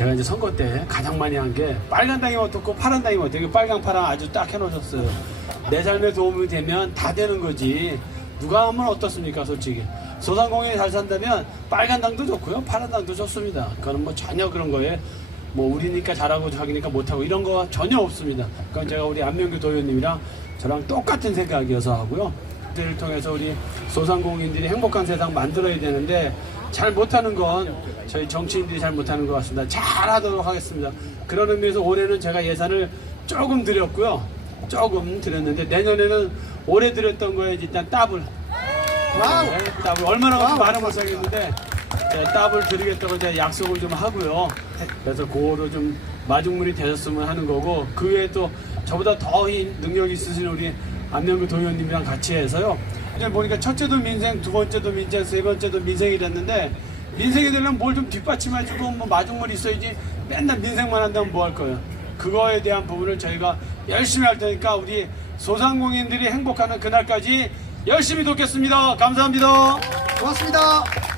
제가 이제 선거 때 가장 많이 한 게 빨간 당이면 어떻고 파란 당이면 어떻고 빨강 파랑 아주 딱 해놓으셨어요. 내 삶에 도움이 되면 다 되는 거지. 누가 하면 어떻습니까, 솔직히. 소상공인이 잘 산다면 빨간 당도 좋고요, 파란 당도 좋습니다. 그거는 뭐 전혀 그런 거에 뭐 우리니까 잘하고 자기니까 못하고 이런 거 전혀 없습니다. 그건 제가 우리 안명규 도의원님이랑 저랑 똑같은 생각이어서 하고요. 그들을 통해서 우리 소상공인들이 행복한 세상 만들어야 되는데 잘 못하는 건 저희 정치인들이 잘 못하는 것 같습니다. 잘 하도록 하겠습니다. 그런 의미에서 올해는 제가 예산을 조금 드렸고요. 조금 드렸는데 내년에는 올해 드렸던 거에 일단 더블 와우. 네, 더블 얼마나 말은 못하겠는데 네, 더블 드리겠다고 제가 약속을 좀 하고요. 그래서 그거로 좀 마중물이 되셨으면 하는 거고 그 외에 또 저보다 더이 능력 있으신 우리 안명규 도의원님이랑 같이 해서요. 이제 보니까 첫째도 민생, 두 번째도 민생, 세 번째도 민생이랬는데 민생이 되려면 뭘 좀 뒷받침해주고 뭐 마중물이 있어야지 맨날 민생만 한다면 뭐 할 거예요. 그거에 대한 부분을 저희가 열심히 할 테니까 우리 소상공인들이 행복하는 그날까지 열심히 돕겠습니다. 감사합니다. 고맙습니다.